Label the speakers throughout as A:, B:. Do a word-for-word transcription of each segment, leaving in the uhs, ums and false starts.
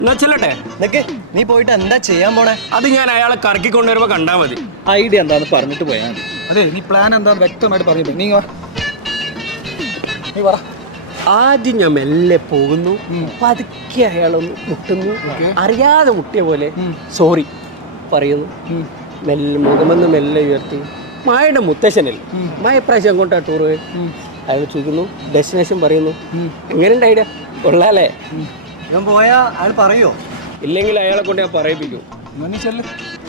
A: എന്നാ ചെല്ലട്ടെ.
B: നീ പോയിട്ട് എന്താ ചെയ്യാൻ പോണേ?
A: അത് ഞാൻ അയാളെ കറക്കി കൊണ്ടുവരുമ്പോ കണ്ടാ മതി.
C: ഐഡിയ എന്താന്ന് പറഞ്ഞിട്ട് പോയാൽ മതി. അതെ, നീ പ്ലാൻ എന്താന്ന് വ്യക്തമായിട്ട് പറഞ്ഞിട്ട് നീ വാ. നീ പറ.
A: ആദ്യം ഞാൻ മെല്ലെ പോകുന്നു, പതുക്കെ അയാളൊന്ന് മുട്ടുന്നു, അറിയാതെ മുട്ടിയ പോലെ സോറി പറയുന്നു, മെല്ലെ മുഖമെന്ന് മെല്ലെ ഉയർത്തി. മായയുടെ മുത്തശ്ശനല്ലേ, മായ പ്രാവശ്യം അങ്ങോട്ടാ ടൂർ പോയി. അയാൾ ചോദിക്കുന്നു, ഡെസ്റ്റിനേഷൻ പറയുന്നു. എങ്ങനെയുണ്ട് ഐഡിയ? കൊള്ളാലേ?
B: ഇവൻ പോയാ അയാൾ പറയോ?
A: ഇല്ലെങ്കിൽ അയാളെ കൊണ്ട് ഞാൻ പറയിപ്പിക്കും.
C: നീ ചെല്ല്.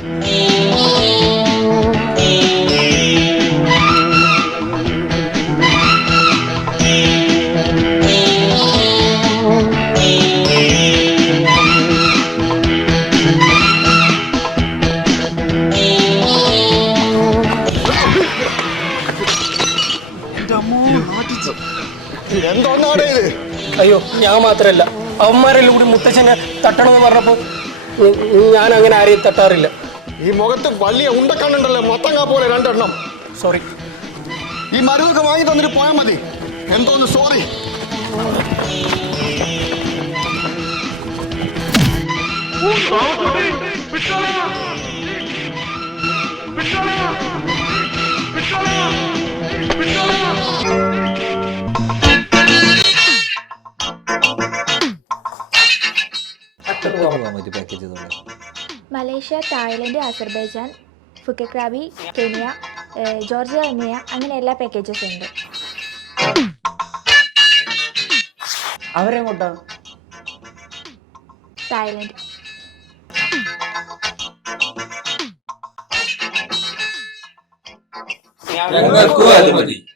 A: അയ്യോ, ഞാൻ മാത്രല്ല, അവന്മാരെല്ലാം കൂടി മുത്തച്ഛനെ തട്ടണമെന്ന് പറഞ്ഞപ്പോ ഞാൻ അങ്ങനെ ആരെയും തട്ടാറില്ല.
D: ഈ മുഖത്ത് വലിയ ഉണ്ടക്കണ്ണുണ്ടല്ലോ, മത്തങ്ങ പോലെ രണ്ടെണ്ണം.
A: സോറി.
D: ഈ മരുന്നൊക്കെ വാങ്ങി തന്നിട്ട് പോയാൽ മതി. എന്തോന്ന് sorry.
E: Malaysia, Thailand, Azerbaijan, Phuket Krabi, Kenya, Georgia എന്നിയ അങ്ങനെ എല്ലാ പാക്കേജസ് ഉണ്ട്.
B: അവരെങ്ങോട്ടാ?
E: തായ്ലൻഡ്.
F: ഞങ്ങൾക്കും അത് മതി.